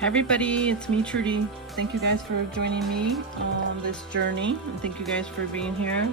Hi everybody, it's me Trudy. Thank you guys for joining me on this journey, and thank you guys for being here.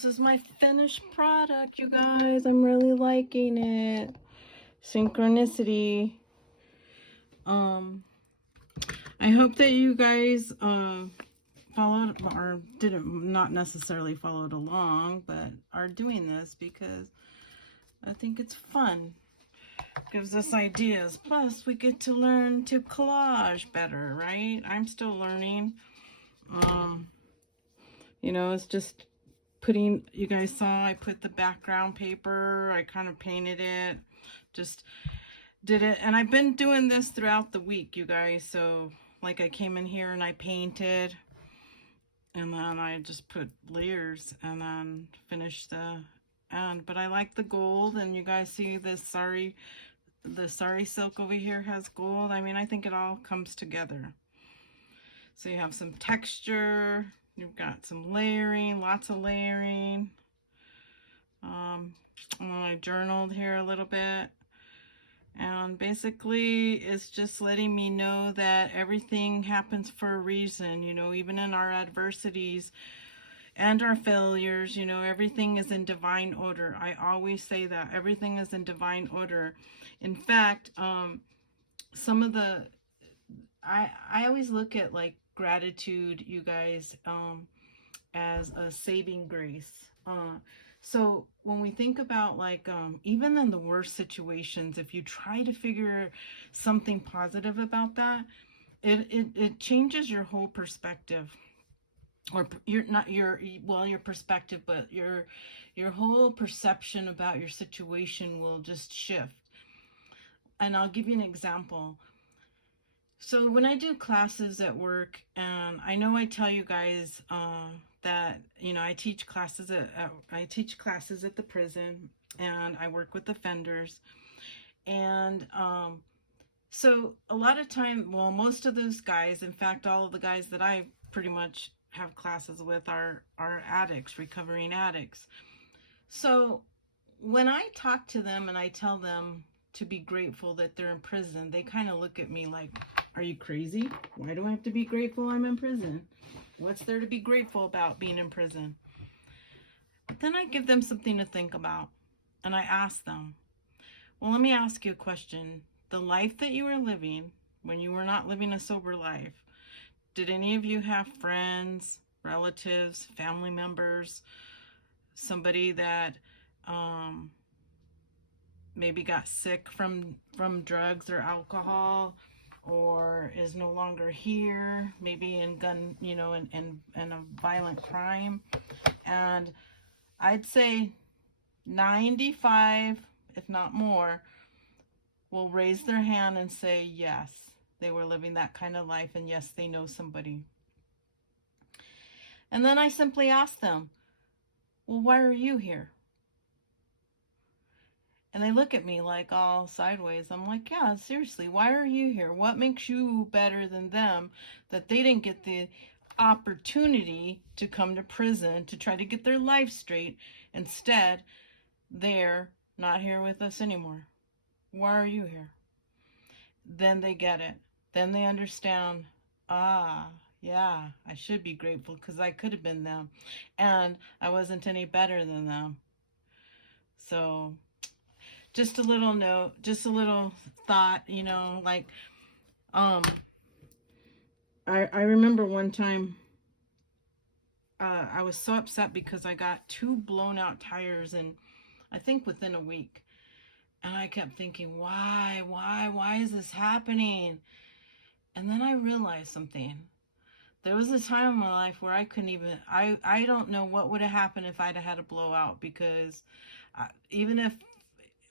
this is my finished product, you guys. I'm really liking it. Synchronicity. I hope that you guys followed, or didn't, not necessarily followed along, but are doing this because I think it's fun. Gives us ideas. Plus, we get to learn to collage better, right? I'm still learning. You know, it's just putting, you guys saw I put the background paper, I kind of painted it, just did it. And I've been doing this throughout the week, you guys. So like I came in here and I painted, and then I just put layers and then finished the end. But I like the gold, and you guys see this the sari silk over here has gold. I mean, I think it all comes together. So you have some texture, you've got some layering, lots of layering. I journaled here a little bit. And basically, it's just letting me know that everything happens for a reason, you know, even in our adversities and our failures, you know, everything is in divine order. I always say that everything is in divine order. In fact, some of the, I always look at like gratitude, you guys, as a saving grace. So when we think about like, even in the worst situations, if you try to figure something positive about that, it changes your whole perspective. Or you're not your, well, your perspective, but your whole perception about your situation will just shift. And I'll give you an example. So when I do classes at work, and I know I tell you guys that, you know, I teach classes at the prison, and I work with offenders, and so a lot of time, well, most of those guys, in fact, all of the guys that I pretty much have classes with are addicts, recovering addicts. So when I talk to them and I tell them to be grateful that they're in prison, they kind of look at me like, are you crazy? Why do I have to be grateful I'm in prison? What's there to be grateful about being in prison? But then I give them something to think about, and I ask them, well, let me ask you a question. The life that you were living when you were not living a sober life, did any of you have friends, relatives, family members, somebody that maybe got sick from drugs or alcohol, or is no longer here, maybe in gun, you know, in a violent crime? And I'd say 95, if not more, will raise their hand and say yes, they were living that kind of life, and yes, they know somebody. And then I simply ask them, well, why are you here? And they look at me like all sideways. I'm like, yeah, seriously, why are you here? What makes you better than them that they didn't get the opportunity to come to prison to try to get their life straight? Instead, they're not here with us anymore. Why are you here? Then they get it. Then they understand, yeah, I should be grateful because I could have been them, and I wasn't any better than them. So just a little note, just a little thought, you know, like, I remember one time, I was so upset because I got 2 blown out tires, and I think within a week. And I kept thinking, why is this happening? And then I realized something. There was a time in my life where I couldn't even, I don't know what would have happened if I'd have had a blowout, because even if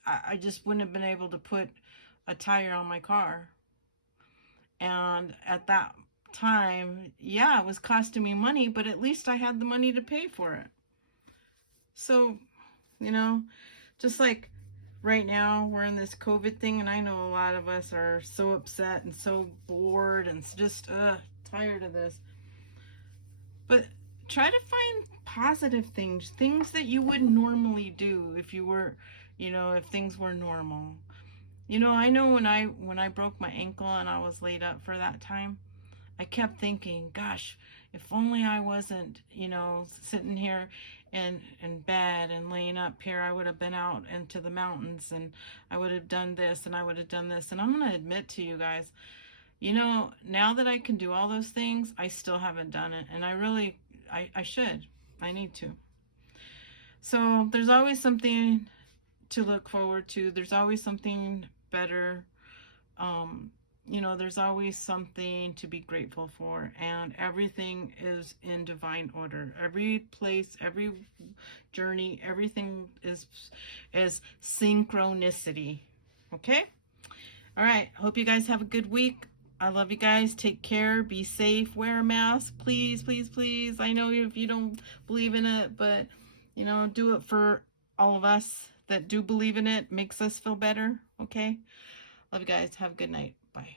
I just wouldn't have been able to put a tire on my car. And at that time, yeah, it was costing me money, but at least I had the money to pay for it. So, you know, just like right now we're in this COVID thing, and I know a lot of us are so upset and so bored and just tired of this. But try to find positive things that you wouldn't normally do if you were, you know, if things were normal. You know, I know when I broke my ankle and I was laid up for that time, I kept thinking, gosh, if only I wasn't, you know, sitting here in bed and laying up here. I would have been out into the mountains, and I would have done this, and I would have done this. And I'm going to admit to you guys, you know, now that I can do all those things, I still haven't done it. And I should. I need to. So there's always something to look forward to. There's always something better. You know, there's always something to be grateful for, and everything is in divine order. Every place, every journey, everything is synchronicity. Okay? All right. Hope you guys have a good week. I love you guys. Take care. Be safe. Wear a mask. Please, please, please. I know if you don't believe in it, but, you know, do it for all of us that do believe in it. Makes us feel better. Okay? Love you guys. Have a good night. Bye.